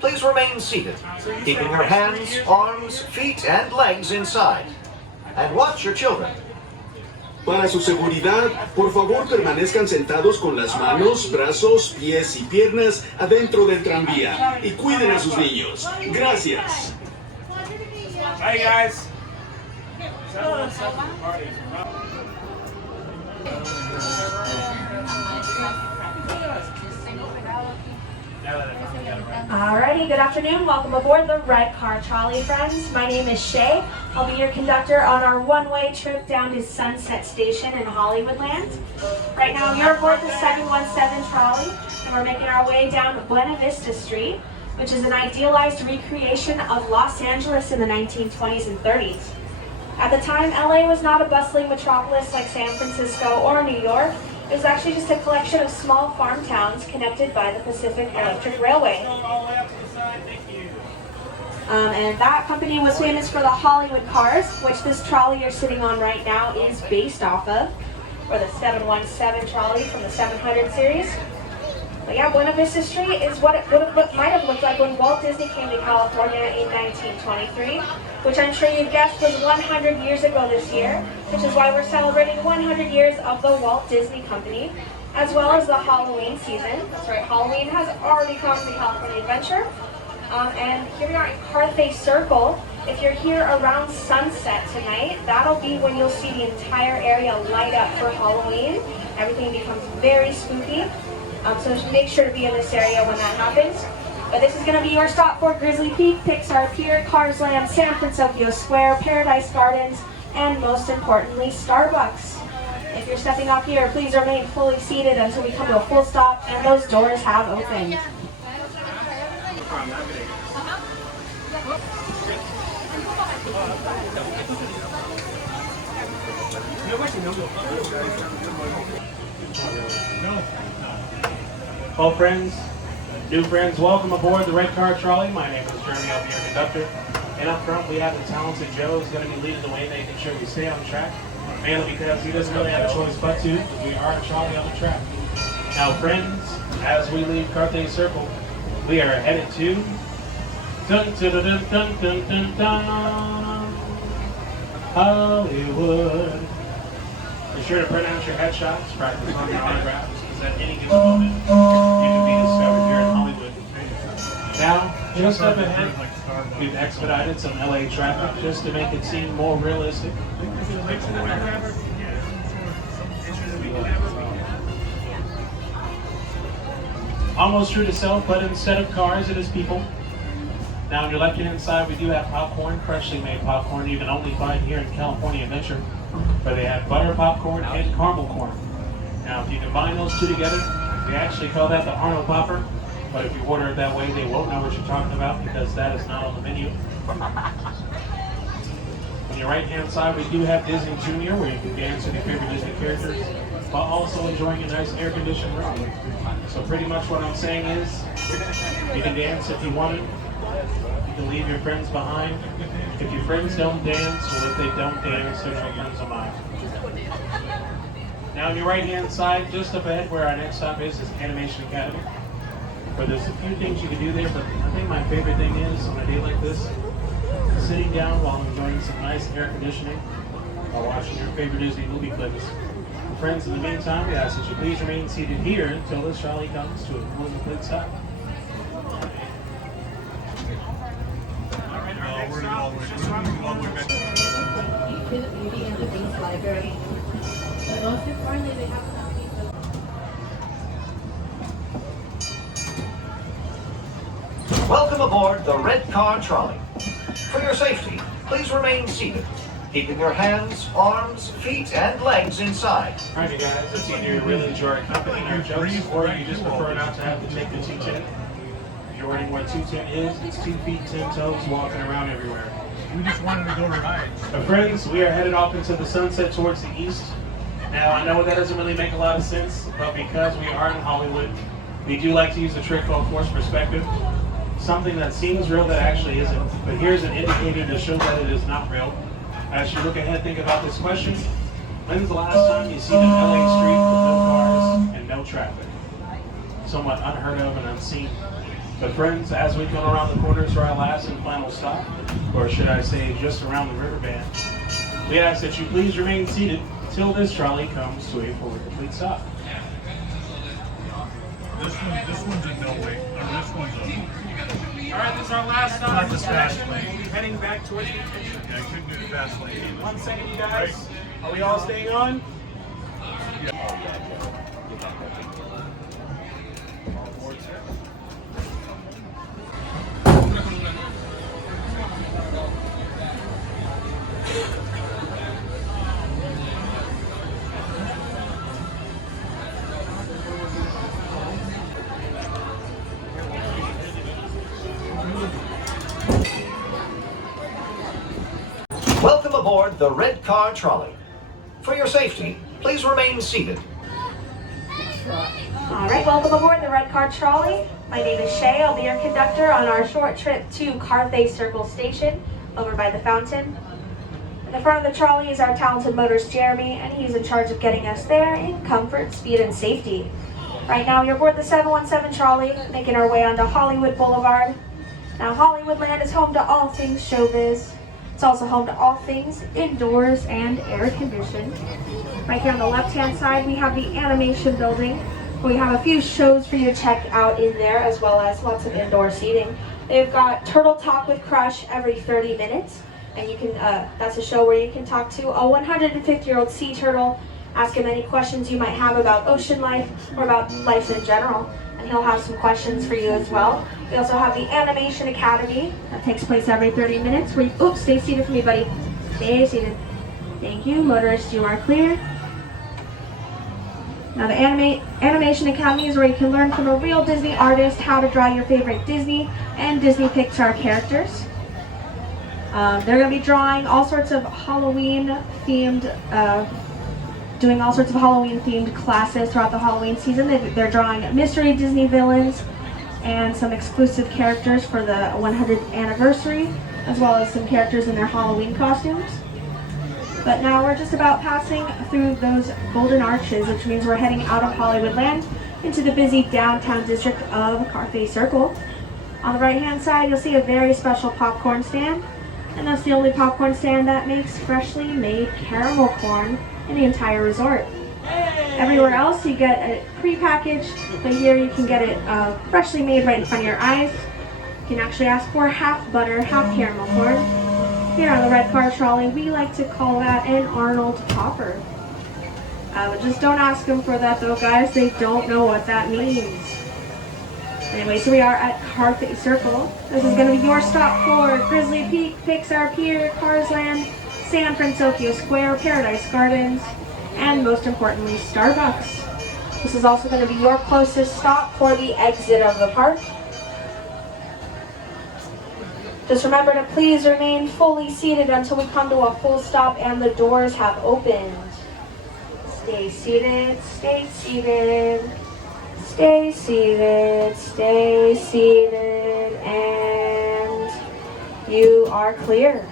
please remain seated, keeping your hands, arms, feet, and legs inside. And watch your children. Para su seguridad, por favor permanezcan sentados con las manos, brazos, pies y piernas adentro del tranvía y cuiden a sus niños. Gracias. Hey guys. Alrighty, good afternoon. Welcome aboard the Red Car Trolley, friends. My name is Shay. I'll be your conductor on our one-way trip down to Sunset Station in Hollywoodland. Right now, we're aboard the 717 trolley, and we're making our way down Buena Vista Street, which is an idealized recreation of Los Angeles in the 1920s and 30s. At the time, LA was not a bustling metropolis like San Francisco or New York. It was actually just a collection of small farm towns connected by the Pacific Electric Railway. And that company was famous for the Hollywood cars, which this trolley you're sitting on right now is based off of, or the 717 trolley from the 700 series. But yeah, Buena Vista Street is what might have looked like when Walt Disney came to California in 1923, which I'm sure you guessed was 100 years ago this year, which is why we're celebrating 100 years of the Walt Disney Company, as well as the Halloween season. That's right, Halloween has already come to California Adventure. And here we are in Carthay Circle. If you're here around sunset tonight, that'll be when you'll see the entire area light up for Halloween. Everything becomes very spooky. So just make sure to be in this area when that happens. But this is going to be your stop for Grizzly Peak, Pixar Pier, Cars Land, San Francisco Square, Paradise Gardens, and most importantly, Starbucks. If you're stepping off here, please remain fully seated until we come to a full stop and those doors have opened. Well, friends, new friends, welcome aboard the Red Car Trolley. My name is Jeremy, I'll be your conductor. And up front, we have the talented Joe who's going to be leading the way, making sure we stay on track. Mainly because he doesn't really have a choice but to, because we are a trolley on the track. Now, friends, as we leave Carthay Circle, we are headed to dun dun dun dun dun dun dun Hollywood. Be sure to print out your headshots, practice on your autographs, because at any given moment, you can be discovered here in Hollywood. Now, just up ahead, we've expedited some LA traffic just to make it seem more realistic. Almost true to self, but instead of cars, it is people. Now on your left-hand side, we do have popcorn, freshly made popcorn you can only find here in California Adventure, where they have butter popcorn and caramel corn. Now, if you combine those two together, they actually call that the Arnold Popper, but if you order it that way, they won't know what you're talking about because that is not on the menu. On your right-hand side, we do have Disney Junior, where you can dance with your favorite Disney characters, while also enjoying a nice air-conditioned room. So pretty much what I'm saying is, you can dance if you want it. You can leave your friends behind. If your friends don't dance, or if they don't dance, they're no friends of mine. Now on your right-hand side, just up ahead where our next stop is Animation Academy. Where there's a few things you can do there, but I think my favorite thing is, on a day like this, sitting down while enjoying some nice air conditioning, while watching your favorite Disney movie clips. Friends, in the meantime, we ask that you please remain seated here until this trolley comes to a full and complete stop. To the Beauty and the Beast Library. But most importantly, they have Welcome aboard the Red Car Trolley. For your safety, please remain seated, keeping your hands, arms, feet, and legs inside. Alright, you guys, if you really enjoy our company and our jokes, or you just prefer not to have to take the 210, if you're wondering what 210 is, it's 2 feet, 10 toes, walking around everywhere. We just wanted to go to rides. But friends, we are headed off into the sunset towards the east. Now, I know that doesn't really make a lot of sense, but because we are in Hollywood, we do like to use the trick called forced perspective. Something that seems real that actually isn't. But here's an indicator to show that it is not real. As you look ahead, think about this question. When's the last time you seen an LA street with no cars and no traffic? Somewhat unheard of and unseen. But friends, as we come around the corners for our last and final stop, or should I say just around the river bend, we ask that you please remain seated till this trolley comes to a full complete stop. This one's a no wait. This one's a. All right, this is our last stop. Not the fast lane. We'll be heading back towards the attention. Yeah, I couldn't do the fast lane. 1 second, you guys. Are we all staying on? Welcome aboard the Red Car Trolley. For your safety, please remain seated. All right, welcome aboard the Red Car Trolley. My name is Shay. I'll be your conductor on our short trip to Carthay Circle station over by the fountain. In the front of the trolley is our talented motorist Jeremy, and he's in charge of getting us there in comfort, speed, and safety. Right now, you're aboard the 717 trolley, making our way onto Hollywood Boulevard. Now, Hollywoodland is home to all things showbiz. It's also home to all things indoors and air conditioned. Right here on the left-hand side, we have the animation building. We have a few shows for you to check out in there, as well as lots of indoor seating. They've got Turtle Talk with Crush every 30 minutes, and you can that's a show where you can talk to a 150-year-old sea turtle, ask him any questions you might have about ocean life or about life in general, and he'll have some questions for you as well. We also have the Animation Academy that takes place every 30 minutes. Where you, oops, stay seated for me, buddy. Stay seated. Thank you, motorists. You are clear. Now, the Animation Academy is where you can learn from a real Disney artist how to draw your favorite Disney and Disney Pixar characters. They're going to be drawing all sorts of Halloween-themed, doing all sorts of Halloween-themed classes throughout the Halloween season. They're drawing mystery Disney villains and some exclusive characters for the 100th anniversary, as well as some characters in their Halloween costumes. But now we're just about passing through those golden arches, which means we're heading out of Hollywoodland into the busy downtown district of Carthay Circle. On the right-hand side, you'll see a very special popcorn stand, and that's the only popcorn stand that makes freshly made caramel corn in the entire resort. Everywhere else, you get it pre-packaged, but here you can get it freshly made right in front of your eyes. You can actually ask for half butter, half caramel corn. Here on the Red Car Trolley, we like to call that an Arnold Popper. But just don't ask them for that though, guys. They don't know what that means. Anyway, so we are at Carthay Circle. This is going to be your stop for Grizzly Peak, Pixar Pier, Cars Land, San Francisco Square, Paradise Gardens, and most importantly, Starbucks. This is also going to be your closest stop for the exit of the park. Just remember to please remain fully seated until we come to a full stop and the doors have opened. Stay seated, stay seated, stay seated, stay seated, and you are clear.